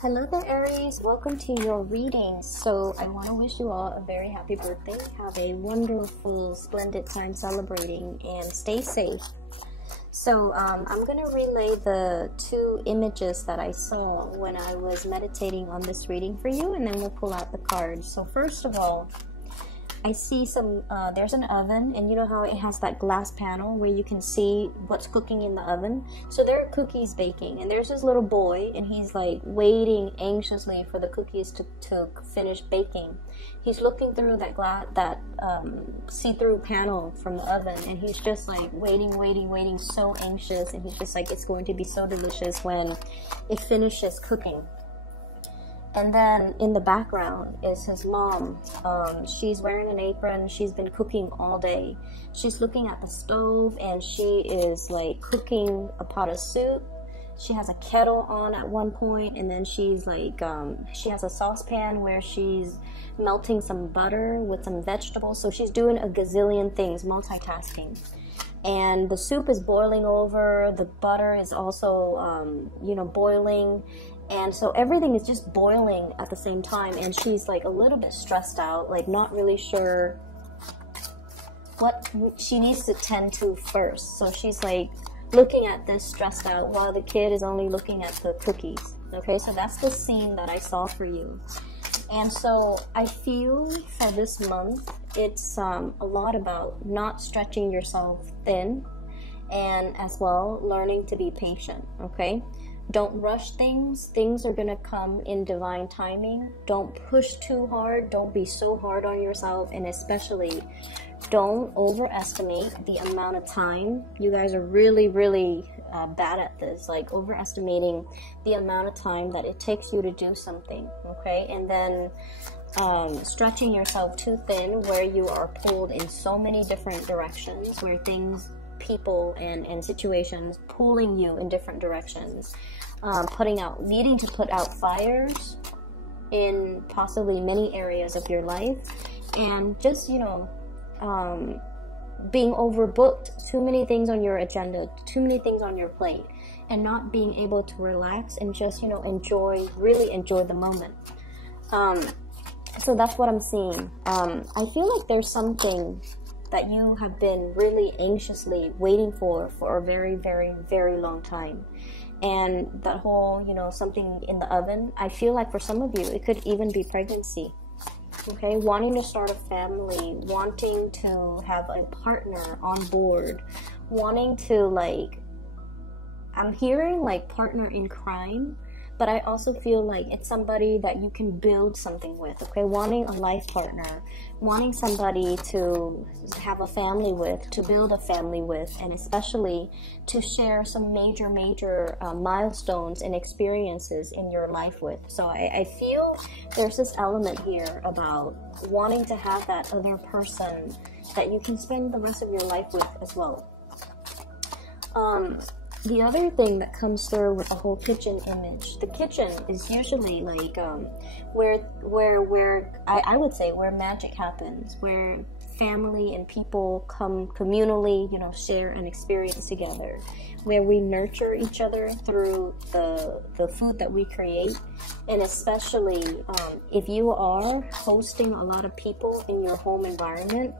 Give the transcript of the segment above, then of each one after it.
Hello there, Aries. Welcome to your reading. So I want to wish you all a very happy birthday. Have a wonderful, splendid time celebrating and stay safe. So I'm going to relay the two images that I saw when I was meditating on this reading for you, and then we'll pull out the cards. So first of all, I see there's an oven, and you know how it has that glass panel where you can see what's cooking in the oven? So there are cookies baking, and there's this little boy, and he's like waiting anxiously for the cookies to finish baking. He's looking through that see-through panel from the oven, and he's just like waiting, so anxious, and he's just like, it's going to be so delicious when it finishes cooking. And then in the background is his mom. She's wearing an apron. She's been cooking all day. She's looking at the stove, and she is like cooking a pot of soup. She has a kettle on at one point, and then she's like, she has a saucepan where she's melting some butter with some vegetables. So she's doing a gazillion things, multitasking. And the soup is boiling over. The butter is also, boiling. And so everything is just boiling at the same time, and she's like a little bit stressed out, like not really sure what she needs to tend to first. So she's like looking at this stressed out while the kid is only looking at the cookies. Okay, so that's the scene that I saw for you. And so I feel for this month, it's a lot about not stretching yourself thin, and as well learning to be patient. Okay, don't rush things. Things are going to come in divine timing. Don't push too hard. Don't be so hard on yourself. And especially, don't overestimate the amount of time. You guys are really, really bad at this. Like overestimating the amount of time that it takes you to do something. Okay? And then stretching yourself too thin where you are pulled in so many different directions, where things, people, and situations pulling you in different directions. Needing to put out fires in possibly many areas of your life, and just being overbooked, too many things on your agenda, too many things on your plate, and not being able to relax and just really enjoy the moment. So that's what I'm seeing. I feel like there's something that you have been really anxiously waiting for a very, very, very long time. And that whole, something in the oven, I feel like for some of you, it could even be pregnancy. Okay, wanting to start a family, wanting to have a partner on board, wanting to I'm hearing partner in crime, but I also feel like it's somebody that you can build something with. Okay, wanting a life partner, wanting somebody to have a family with, to build a family with, and especially to share some major milestones and experiences in your life with. So I feel there's this element here about wanting to have that other person that you can spend the rest of your life with as well. The other thing that comes through with the whole kitchen image, the kitchen is usually where I would say where magic happens, where family and people come communally, share an experience together, where we nurture each other through the food that we create. And especially if you are hosting a lot of people in your home environment,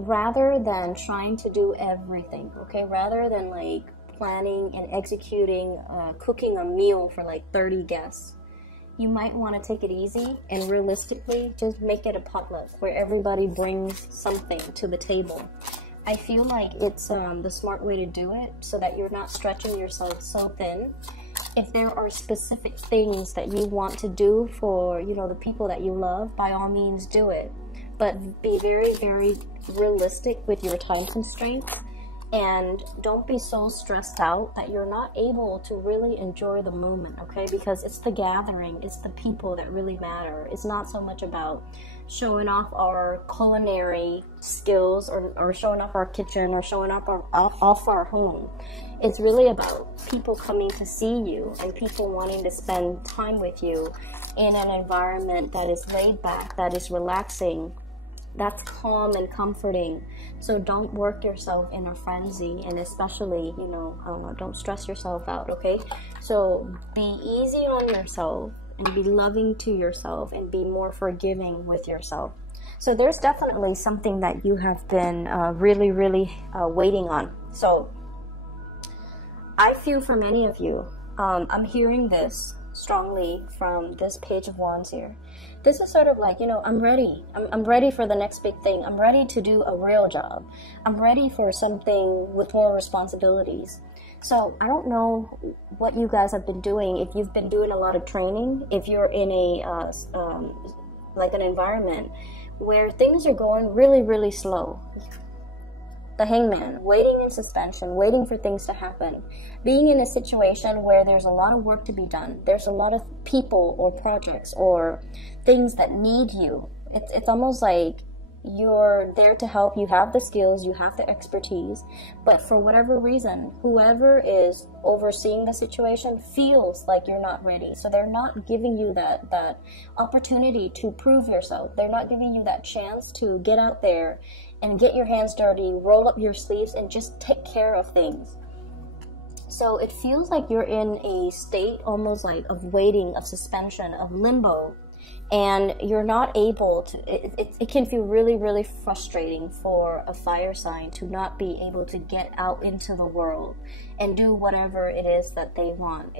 rather than trying to do everything, okay, rather than planning and executing, cooking a meal for 30 guests, you might want to take it easy and realistically just make it a potluck where everybody brings something to the table. I feel like it's the smart way to do it, so that you're not stretching yourself so thin. If there are specific things that you want to do for the people that you love, by all means do it. But be very, very realistic with your time constraints, and don't be so stressed out that you're not able to really enjoy the moment, okay? Because it's the gathering, it's the people that really matter. It's not so much about showing off our culinary skills or showing off our kitchen or showing off our home. It's really about people coming to see you and people wanting to spend time with you in an environment that is laid back, that is relaxing, that's calm and comforting. So don't work yourself in a frenzy, and especially, don't stress yourself out, okay? So be easy on yourself and be loving to yourself and be more forgiving with yourself. So there's definitely something that you have been really waiting on. So I feel for many of you, I'm hearing this strongly from this Page of Wands here. This is sort of like, you know, I'm ready. I'm ready for the next big thing. I'm ready to do a real job. I'm ready for something with more responsibilities. So I don't know what you guys have been doing. If you've been doing a lot of training, if you're in a like an environment where things are going really slow. The Hangman, waiting in suspension, waiting for things to happen. Being in a situation where there's a lot of work to be done. There's a lot of people or projects or things that need you. It's almost like you're there to help. You have the skills, you have the expertise, but for whatever reason, whoever is overseeing the situation feels like you're not ready. So they're not giving you that opportunity to prove yourself. They're not giving you that chance to get out there and get your hands dirty, roll up your sleeves, and just take care of things. So it feels like you're in a state almost like of waiting, of suspension, of limbo, and you're not able to, it can feel really frustrating for a fire sign to not be able to get out into the world and do whatever it is that they want.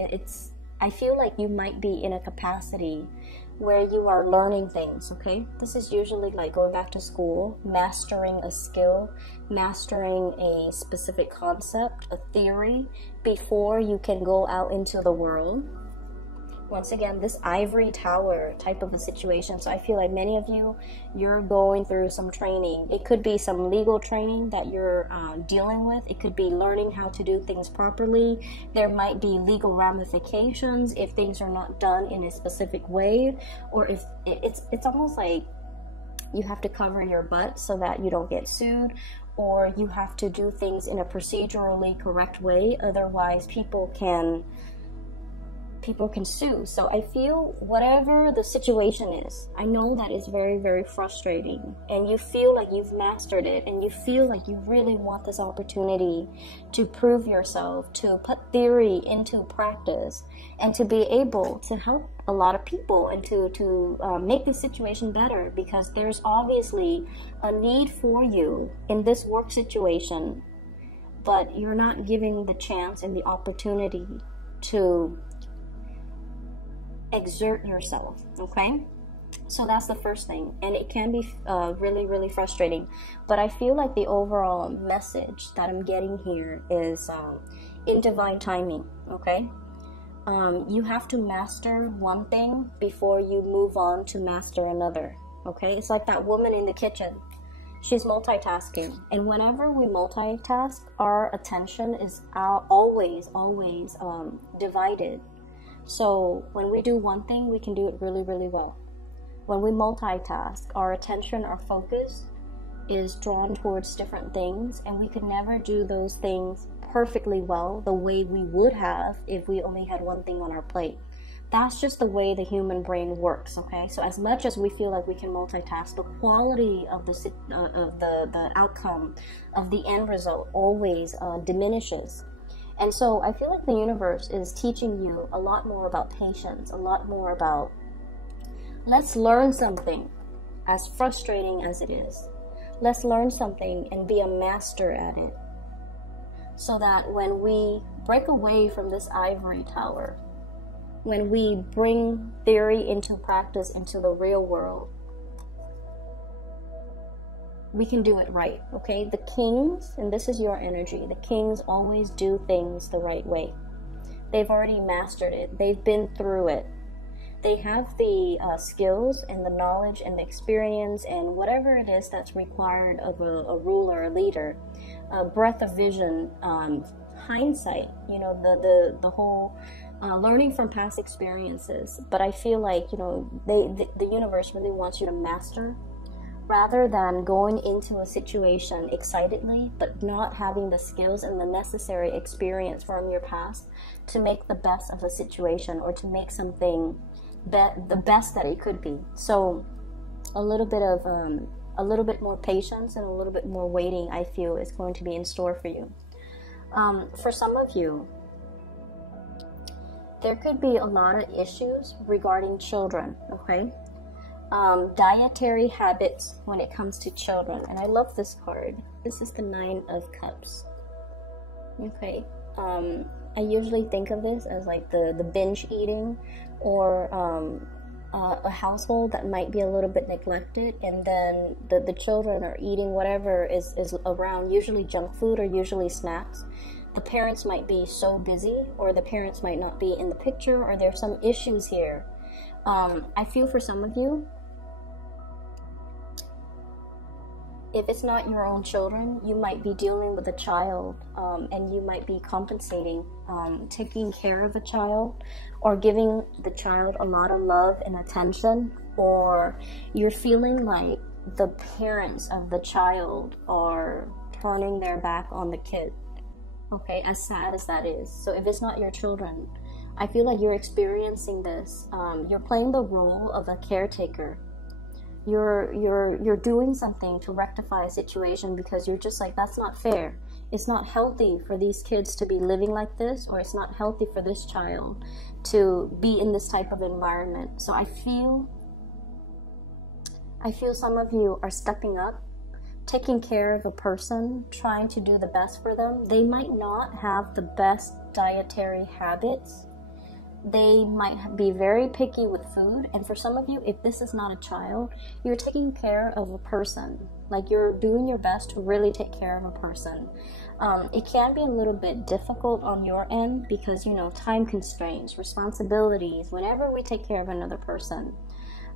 I feel like you might be in a capacity where you are learning things, okay? This is usually like going back to school, mastering a skill, mastering a specific concept, a theory, before you can go out into the world. Once again, this ivory tower type of a situation. So I feel like many of you, you're going through some training. It could be some legal training that you're dealing with. It could be learning how to do things properly. There might be legal ramifications if things are not done in a specific way, or if it's almost like you have to cover your butt so that you don't get sued, or you have to do things in a procedurally correct way. Otherwise, people can sue. So I feel whatever the situation is, I know that is very frustrating, and you feel like you've mastered it, and you feel like you really want this opportunity to prove yourself, to put theory into practice, and to be able to help a lot of people and to make the situation better, because there's obviously a need for you in this work situation, but you're not giving the chance and the opportunity to exert yourself, okay? So that's the first thing, and it can be really frustrating, but I feel like the overall message that I'm getting here is in divine timing, okay? You have to master one thing before you move on to master another, okay? It's like that woman in the kitchen. She's multitasking, and whenever we multitask, our attention is always divided. So when we do one thing, we can do it really well. When we multitask, our attention, our focus is drawn towards different things, and we could never do those things perfectly well the way we would have if we only had one thing on our plate. That's just the way the human brain works, okay? So as much as we feel like we can multitask, the quality of the outcome of the end result always diminishes. And so I feel like the universe is teaching you a lot more about patience, a lot more about, let's learn something, as frustrating as it is. Let's learn something and be a master at it, so that when we break away from this ivory tower, when we bring theory into practice, into the real world, we can do it right, okay? The kings, and this is your energy, the kings always do things the right way. They've already mastered it. They've been through it. They have the skills and the knowledge and the experience and whatever it is that's required of a ruler, a leader, a breadth of vision, hindsight, you know, the whole learning from past experiences. But I feel like, you know, the universe really wants you to master, rather than going into a situation excitedly, but not having the skills and the necessary experience from your past to make the best of a situation, or to make something the best that it could be. So a little bit more patience and a little bit more waiting, I feel, is going to be in store for you. For some of you, there could be a lot of issues regarding children, okay? Dietary habits when it comes to children. And I love this card. This is the 9 of Cups. Okay. I usually think of this as like the binge eating, or a household that might be a little bit neglected, and then the children are eating whatever is around, usually junk food or usually snacks. The parents might be so busy, or the parents might not be in the picture, or there's some issues here. I feel for some of you, if it's not your own children, you might be dealing with a child, and you might be compensating, taking care of a child, or giving the child a lot of love and attention, or you're feeling like the parents of the child are turning their back on the kid. Okay, as sad as that is. So if it's not your children, I feel like you're experiencing this. You're playing the role of a caretaker. You're doing something to rectify a situation because you're just like, that's not fair. It's not healthy for these kids to be living like this, or it's not healthy for this child to be in this type of environment. So I feel some of you are stepping up, taking care of a person, trying to do the best for them. They might not have the best dietary habits. They might be very picky with food, and for some of you, if this is not a child, you're taking care of a person. Like, you're doing your best to really take care of a person. It can be a little bit difficult on your end because, you know, time constraints, responsibilities, whenever we take care of another person.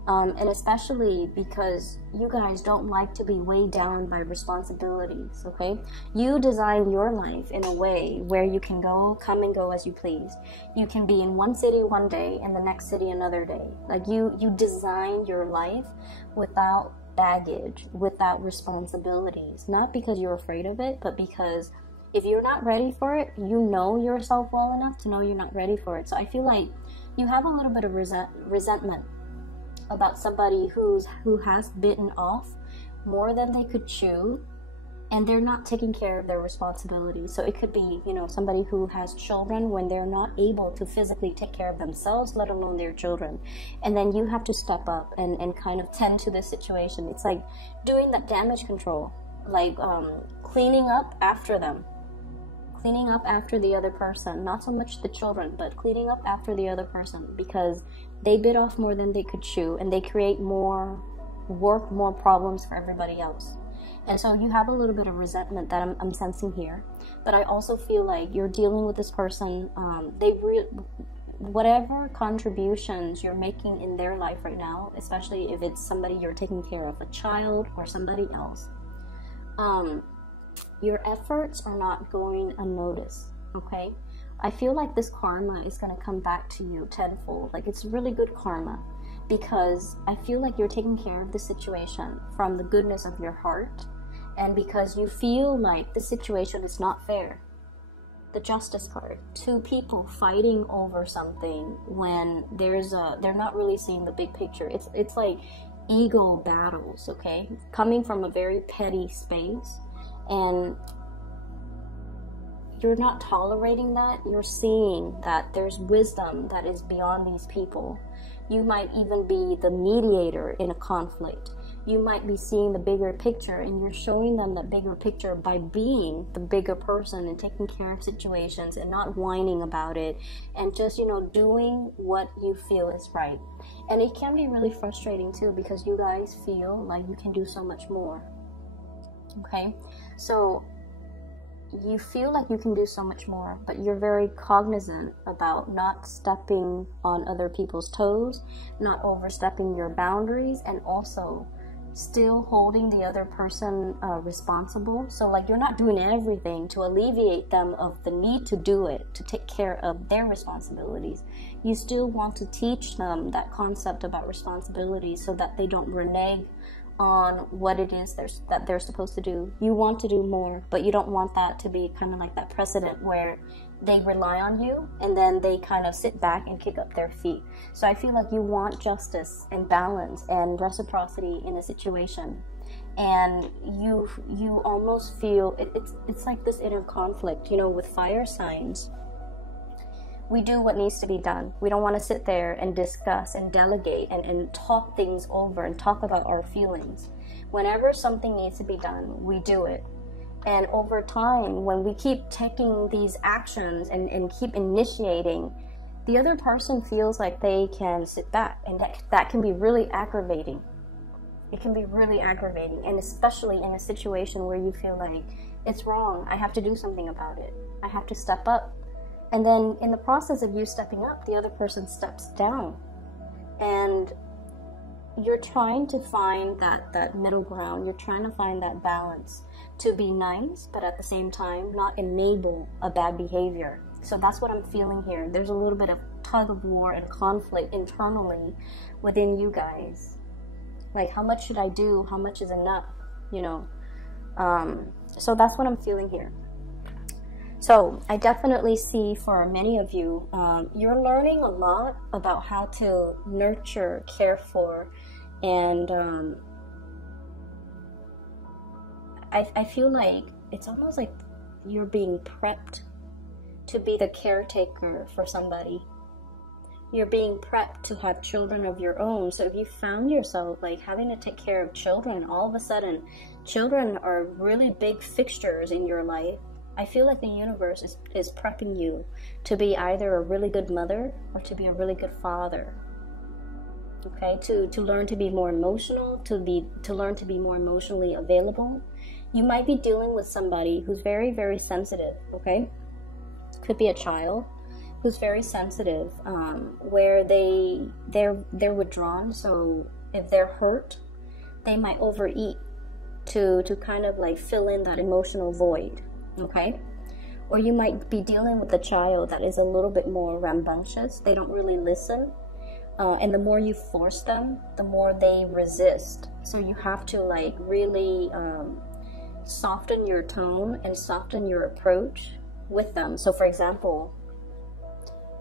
And especially because you guys don't like to be weighed down by responsibilities, okay? You design your life in a way where you can come and go as you please. You can be in one city one day and the next city another day. Like, you design your life without baggage, without responsibilities. Not because you're afraid of it, but because if you're not ready for it, you know yourself well enough to know you're not ready for it. So I feel like you have a little bit of resentment about somebody who has bitten off more than they could chew, and they're not taking care of their responsibilities. So it could be, you know, somebody who has children when they're not able to physically take care of themselves, let alone their children. And then you have to step up and kind of tend to this situation. It's like doing that damage control, like cleaning up after them. Cleaning up after the other person, not so much the children, but cleaning up after the other person, because they bit off more than they could chew, and they create more work, more problems for everybody else. And so you have a little bit of resentment that I'm sensing here. But I also feel like you're dealing with this person, whatever contributions you're making in their life right now, especially if it's somebody you're taking care of, a child or somebody else, your efforts are not going unnoticed, okay? I feel like this karma is going to come back to you tenfold. Like, it's really good karma, because I feel like you're taking care of the situation from the goodness of your heart, and because you feel like the situation is not fair. The Justice card. Two people fighting over something when they're not really seeing the big picture. It's like ego battles, okay? Coming from a very petty space. And you're not tolerating that. You're seeing that there's wisdom that is beyond these people. You might even be the mediator in a conflict. You might be seeing the bigger picture, and you're showing them the bigger picture by being the bigger person and taking care of situations and not whining about it, and just, you know, doing what you feel is right. And it can be really frustrating too, because you guys feel like you can do so much more. Okay, so you feel like you can do so much more, but you're very cognizant about not stepping on other people's toes, not overstepping your boundaries, and also still holding the other person responsible. So like, you're not doing everything to alleviate them of the need to do it, to take care of their responsibilities. You still want to teach them that concept about responsibility so that they don't renege on what it is that they're supposed to do. You want to do more, but you don't want that to be kind of like that precedent where they rely on you and then they kind of sit back and kick up their feet. So I feel like you want justice and balance and reciprocity in a situation, and you almost feel it's like this inner conflict, you know, with fire signs. we do what needs to be done. We don't want to sit there and discuss and delegate and talk things over and talk about our feelings. Whenever something needs to be done, we do it. And over time, when we keep taking these actions and keep initiating, the other person feels like they can sit back, and that can be really aggravating. It can be really aggravating, and especially in a situation where you feel like it's wrong, I have to do something about it, I have to step up. And then in the process of you stepping up, the other person steps down. And you're trying to find that middle ground. You're trying to find that balance to be nice, but at the same time, not enable a bad behavior. So that's what I'm feeling here. There's a little bit of tug of war and conflict internally within you guys. Like, how much should I do? How much is enough? You know? So that's what I'm feeling here. So I definitely see for many of you, you're learning a lot about how to nurture, care for, and I feel like it's almost like you're being prepped to be the caretaker for somebody. You're being prepped to have children of your own. So if you found yourself like having to take care of children, all of a sudden, children are really big fixtures in your life. I feel like the universe is prepping you to be either a really good mother or to be a really good father. Okay, to learn to be more emotional, to learn to be more emotionally available. You might be dealing with somebody who's very, very sensitive. Okay, could be a child who's very sensitive, where they're withdrawn. So if they're hurt, they might overeat to kind of like fill in that emotional void. Okay, or you might be dealing with a child that is a little bit more rambunctious. They don't really listen, and the more you force them, the more they resist. So you have to like really soften your tone and soften your approach with them. So for example,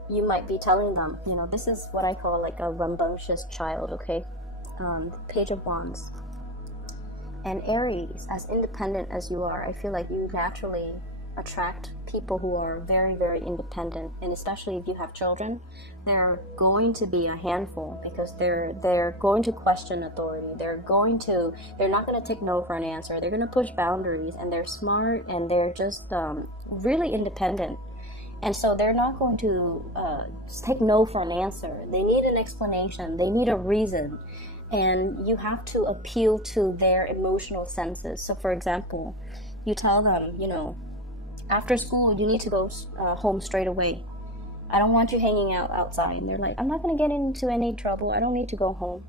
you might be telling them, you know, this is what I call like a rambunctious child. Okay, Page of Wands. And Aries, as independent as you are, I feel like you naturally attract people who are very, very independent. And especially if you have children, they're going to be a handful because they're going to question authority. They're not going to take no for an answer. They're going to push boundaries, and they're smart, and they're just really independent. And so they're not going to take no for an answer. They need an explanation. They need a reason. And you have to appeal to their emotional senses. So for example, you tell them, you know, after school, you need to go home straight away. I don't want you hanging out outside. And they're like, I'm not going to get into any trouble. I don't need to go home.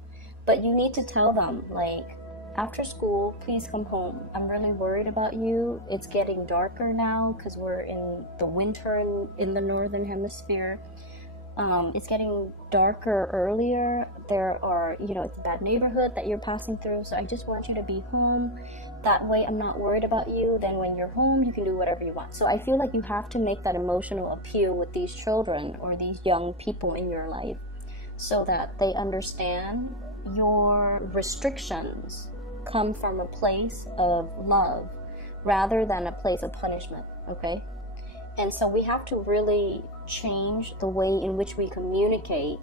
But you need to tell them, like, after school, please come home. I'm really worried about you. It's getting darker now because we're in the winter in the northern hemisphere. It's getting darker earlier. There are, you know, it's a bad neighborhood that you're passing through. So I just want you to be home. That way I'm not worried about you. Then when you're home, you can do whatever you want. So I feel like you have to make that emotional appeal with these children or these young people in your life so that they understand your restrictions come from a place of love rather than a place of punishment. Okay? And so we have to really change the way in which we communicate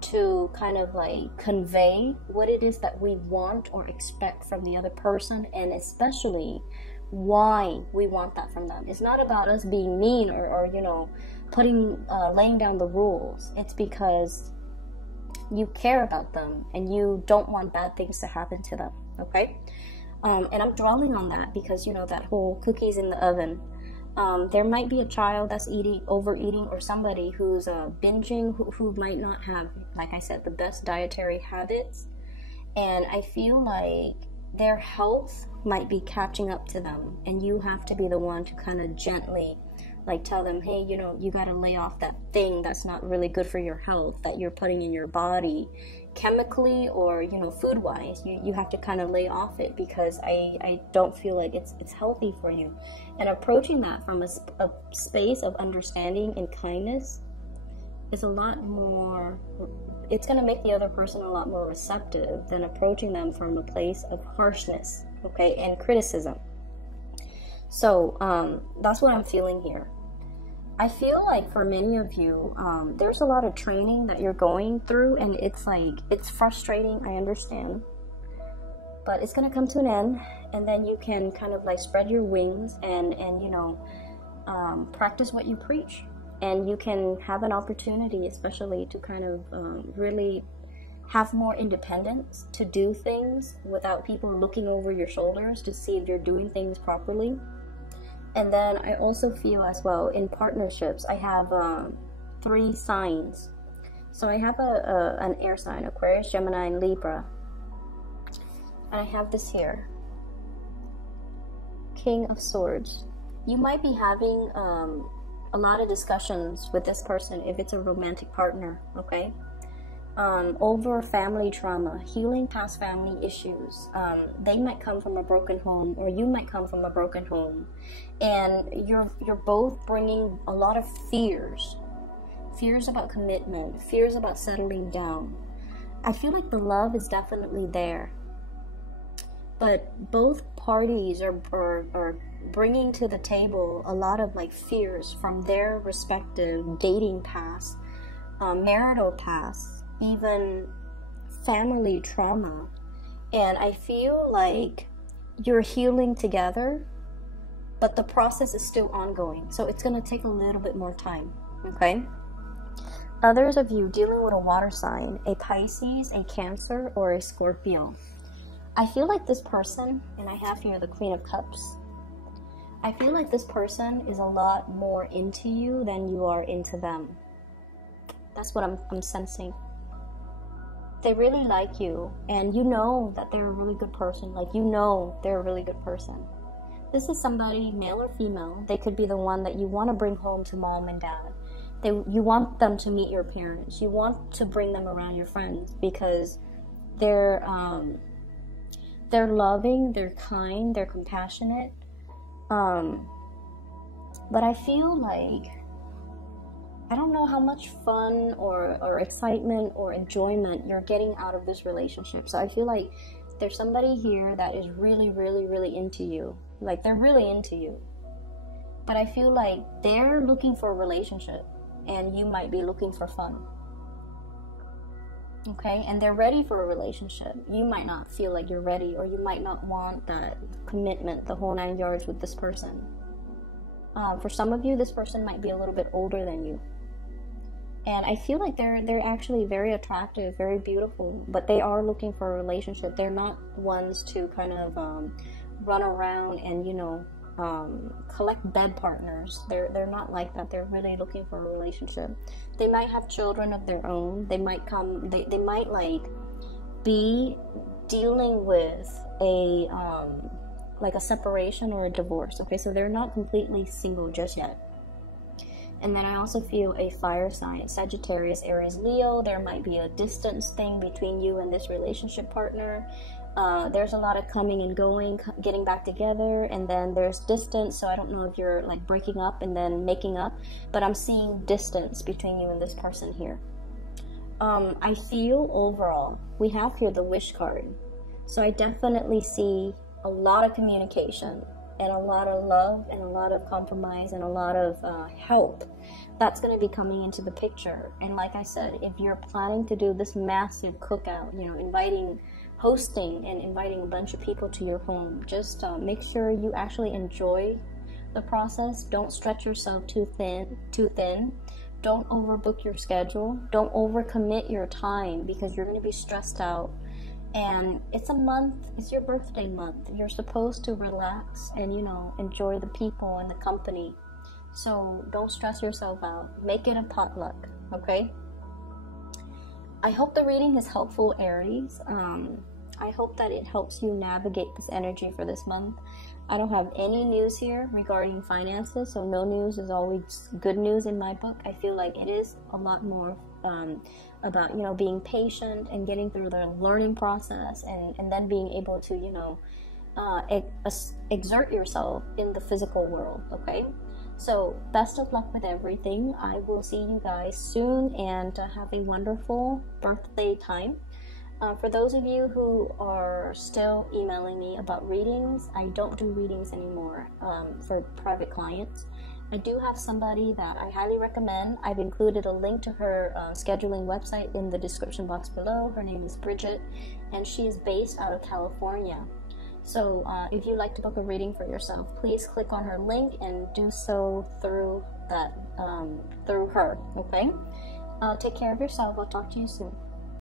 to kind of like convey what it is that we want or expect from the other person, and especially why we want that from them. It's not about us being mean or you know, laying down the rules. It's because you care about them and you don't want bad things to happen to them. Okay? And I'm dwelling on that because, you know, that whole cookies in the oven. There might be a child that's overeating, or somebody who's binging, who might not have, like I said, the best dietary habits. And I feel like their health might be catching up to them. And you have to be the one to kind of gently, like, tell them, hey, you know, you got to lay off that thing that's not really good for your health that you're putting in your body, chemically or, you know, food-wise. You have to kind of lay off it because I don't feel like it's healthy for you. And approaching that from a space of understanding and kindness is a lot more, it's going to make the other person a lot more receptive than approaching them from a place of harshness, okay, and criticism. So that's what I'm feeling here. I feel like for many of you, there's a lot of training that you're going through, and it's like, it's frustrating, I understand. But it's gonna come to an end, and then you can kind of like spread your wings and you know, practice what you preach. And you can have an opportunity, especially to kind of really have more independence to do things without people looking over your shoulders to see if you're doing things properly. And then I also feel as well in partnerships, I have 3 signs. So I have an air sign, Aquarius, Gemini, and Libra. And I have this here, King of Swords. You might be having a lot of discussions with this person if it's a romantic partner, okay? Over family trauma, healing past family issues. They might come from a broken home, or you might come from a broken home, and you're both bringing a lot of fears about commitment, fears about settling down. I feel like the love is definitely there, but both parties are bringing to the table a lot of like fears from their respective dating past, marital past, even family trauma. And I feel like you're healing together, but the process is still ongoing, so it's going to take a little bit more time, okay? Others of you dealing with a water sign, a Pisces, a Cancer, or a Scorpio. I feel like this person, and I have here the Queen of Cups, I feel like this person is a lot more into you than you are into them. That's what I'm sensing. They really like you, and you know that they're a really good person. Like, you know they're a really good person. This is somebody, male or female. They could be the one that you want to bring home to mom and dad. You want them to meet your parents. You want to bring them around your friends because they're loving, they're kind, they're compassionate. But I feel like, I don't know how much fun or excitement or enjoyment you're getting out of this relationship. So I feel like there's somebody here that is really, really, really into you. Like, they're really into you. But I feel like they're looking for a relationship, and you might be looking for fun. Okay? And they're ready for a relationship. You might not feel like you're ready, or you might not want that commitment, the whole 9 yards with this person. For some of you, this person might be a little bit older than you. And I feel like they're actually very attractive, very beautiful, but they are looking for a relationship. They're not ones to kind of run around and, you know, collect bed partners. They're not like that. They're really looking for a relationship. They might have children of their own. They might like be dealing with a like a separation or a divorce. Okay, so they're not completely single just yet. And then I also feel a fire sign, Sagittarius, Aries, Leo. There might be a distance thing between you and this relationship partner. There's a lot of coming and going, getting back together, and then there's distance. So I don't know if you're like breaking up and then making up, but I'm seeing distance between you and this person here. I feel overall, we have here the wish card. So I definitely see a lot of communication, and a lot of love, and a lot of compromise, and a lot of help that's going to be coming into the picture. And like I said, if you're planning to do this massive cookout, you know, hosting and inviting a bunch of people to your home, just make sure you actually enjoy the process. Don't stretch yourself too thin. Don't overbook your schedule. Don't overcommit your time, because you're going to be stressed out. And it's a month, it's your birthday month. You're supposed to relax and, you know, enjoy the people and the company. So don't stress yourself out. Make it a potluck, okay? I hope the reading is helpful, Aries. I hope that it helps you navigate this energy for this month. I don't have any news here regarding finances, so no news is always good news in my book. I feel like it is a lot more about, you know, being patient and getting through the learning process, and then being able to, you know, exert yourself in the physical world, okay? So best of luck with everything. I will see you guys soon, and have a wonderful birthday time. For those of you who are still emailing me about readings, I don't do readings anymore for private clients. I do have somebody that I highly recommend. I've included a link to her scheduling website in the description box below. Her name is Bridget, and she is based out of California. So if you'd like to book a reading for yourself, please click on her link and do so through that through her. Okay. Take care of yourself. I'll talk to you soon.